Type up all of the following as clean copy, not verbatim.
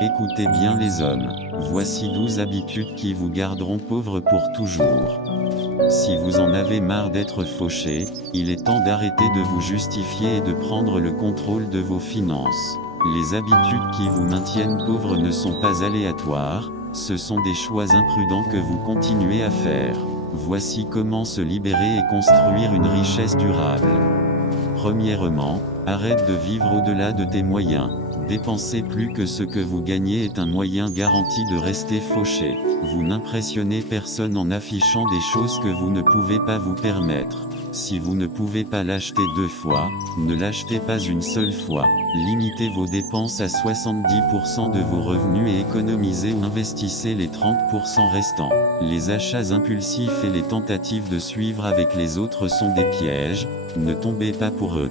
Écoutez bien les hommes. Voici 12 habitudes qui vous garderont pauvre pour toujours. Si vous en avez marre d'être fauché, il est temps d'arrêter de vous justifier et de prendre le contrôle de vos finances. Les habitudes qui vous maintiennent pauvre ne sont pas aléatoires, ce sont des choix imprudents que vous continuez à faire. Voici comment se libérer et construire une richesse durable. Premièrement, arrête de vivre au-delà de tes moyens. Dépenser plus que ce que vous gagnez est un moyen garanti de rester fauché. Vous n'impressionnez personne en affichant des choses que vous ne pouvez pas vous permettre. Si vous ne pouvez pas l'acheter 2 fois, ne l'achetez pas une seule fois. Limitez vos dépenses à 70% de vos revenus et économisez ou investissez les 30% restants. Les achats impulsifs et les tentatives de suivre avec les autres sont des pièges, ne tombez pas pour eux.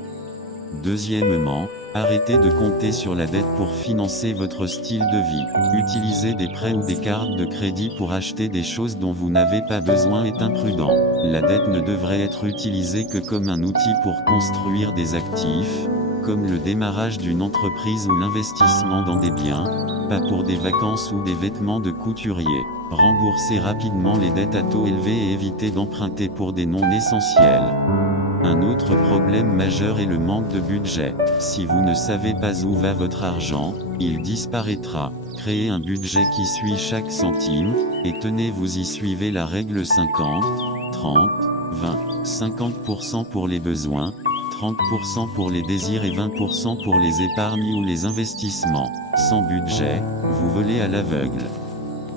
Deuxièmement, arrêtez de compter sur la dette pour financer votre style de vie. Utiliser des prêts ou des cartes de crédit pour acheter des choses dont vous n'avez pas besoin est imprudent. La dette ne devrait être utilisée que comme un outil pour construire des actifs, comme le démarrage d'une entreprise ou l'investissement dans des biens, pas pour des vacances ou des vêtements de couturier. Remboursez rapidement les dettes à taux élevés et évitez d'emprunter pour des non essentiels. Un autre problème majeur est le manque de budget. Si vous ne savez pas où va votre argent, il disparaîtra. Créez un budget qui suit chaque centime, et tenez-vous y suivez la règle 50, 30, 20, 50% pour les besoins, 30% pour les désirs et 20% pour les épargnes ou les investissements. Sans budget, vous volez à l'aveugle.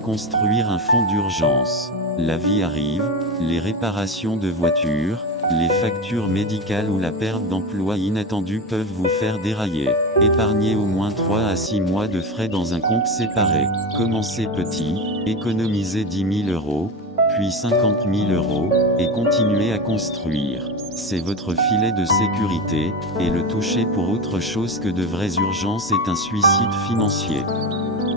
Construire un fonds d'urgence. La vie arrive, les réparations de voitures, les factures médicales ou la perte d'emploi inattendue peuvent vous faire dérailler. Épargnez au moins 3 à 6 mois de frais dans un compte séparé. Commencez petit, économisez 10 000 €, puis 50 000 €, et continuez à construire. C'est votre filet de sécurité, et le toucher pour autre chose que de vraies urgences est un suicide financier.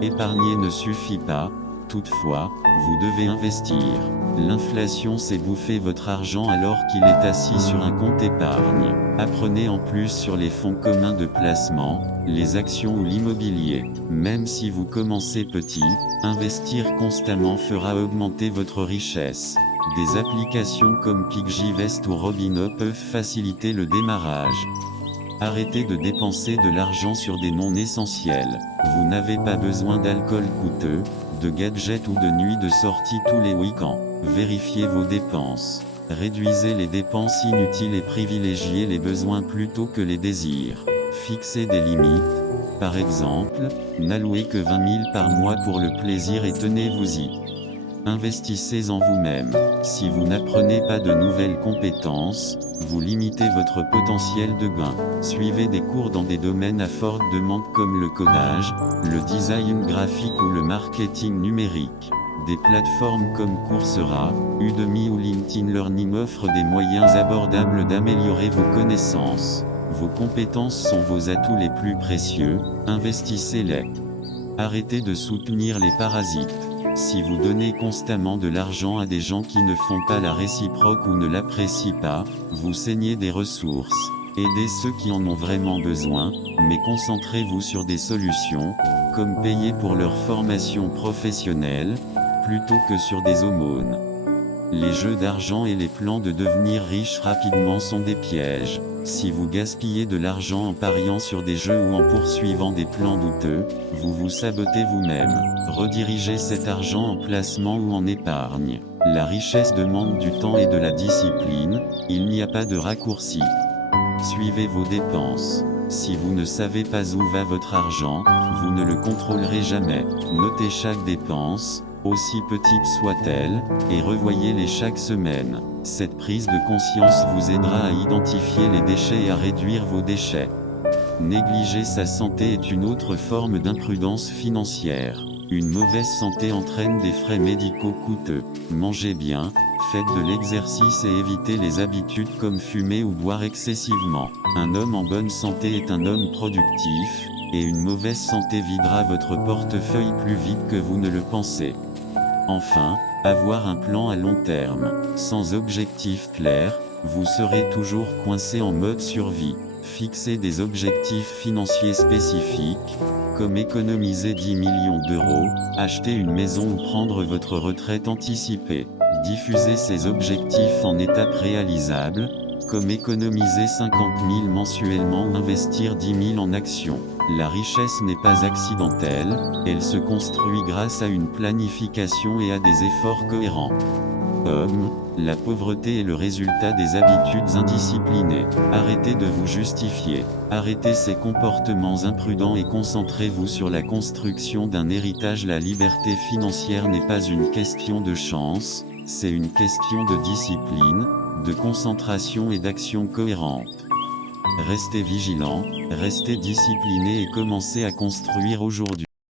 Épargner ne suffit pas. Toutefois, vous devez investir. L'inflation s'est bouffé votre argent alors qu'il est assis sur un compte épargne. Apprenez en plus sur les fonds communs de placement, les actions ou l'immobilier. Même si vous commencez petit, investir constamment fera augmenter votre richesse. Des applications comme PiggyVest ou Robinhood peuvent faciliter le démarrage. Arrêtez de dépenser de l'argent sur des non essentiels. Vous n'avez pas besoin d'alcool coûteux, de gadgets ou de nuits de sortie tous les week-ends. Vérifiez vos dépenses. Réduisez les dépenses inutiles et privilégiez les besoins plutôt que les désirs. Fixez des limites. Par exemple, n'allouez que 20 000 par mois pour le plaisir et tenez-vous-y. Investissez en vous-même. Si vous n'apprenez pas de nouvelles compétences, vous limitez votre potentiel de gain. Suivez des cours dans des domaines à forte demande comme le codage, le design graphique ou le marketing numérique. Des plateformes comme Coursera, Udemy ou LinkedIn Learning offrent des moyens abordables d'améliorer vos connaissances. Vos compétences sont vos atouts les plus précieux, investissez-les. Arrêtez de soutenir les parasites. Si vous donnez constamment de l'argent à des gens qui ne font pas la réciproque ou ne l'apprécient pas, vous saignez des ressources. Aidez ceux qui en ont vraiment besoin, mais concentrez-vous sur des solutions, comme payer pour leur formation professionnelle, plutôt que sur des aumônes. Les jeux d'argent et les plans de devenir riche rapidement sont des pièges. Si vous gaspillez de l'argent en pariant sur des jeux ou en poursuivant des plans douteux, vous vous sabotez vous-même. Redirigez cet argent en placement ou en épargne. La richesse demande du temps et de la discipline, il n'y a pas de raccourci. Suivez vos dépenses. Si vous ne savez pas où va votre argent, vous ne le contrôlerez jamais. Notez chaque dépense, aussi petite soit-elle, et revoyez-les chaque semaine. Cette prise de conscience vous aidera à identifier les déchets et à réduire vos déchets. Négliger sa santé est une autre forme d'imprudence financière. Une mauvaise santé entraîne des frais médicaux coûteux. Mangez bien, faites de l'exercice et évitez les habitudes comme fumer ou boire excessivement. Un homme en bonne santé est un homme productif, et une mauvaise santé videra votre portefeuille plus vite que vous ne le pensez. Enfin, avoir un plan à long terme. Sans objectif clair, vous serez toujours coincé en mode survie. Fixez des objectifs financiers spécifiques, comme économiser 10 millions d'euros, acheter une maison ou prendre votre retraite anticipée. Diffuser ses objectifs en étapes réalisables, comme économiser 50 000 mensuellement ou investir 10 000 en actions. La richesse n'est pas accidentelle, elle se construit grâce à une planification et à des efforts cohérents. Homme, la pauvreté est le résultat des habitudes indisciplinées. Arrêtez de vous justifier. Arrêtez ces comportements imprudents et concentrez-vous sur la construction d'un héritage. La liberté financière n'est pas une question de chance, c'est une question de discipline, de concentration et d'action cohérente. Restez vigilants, restez disciplinés et commencez à construire aujourd'hui.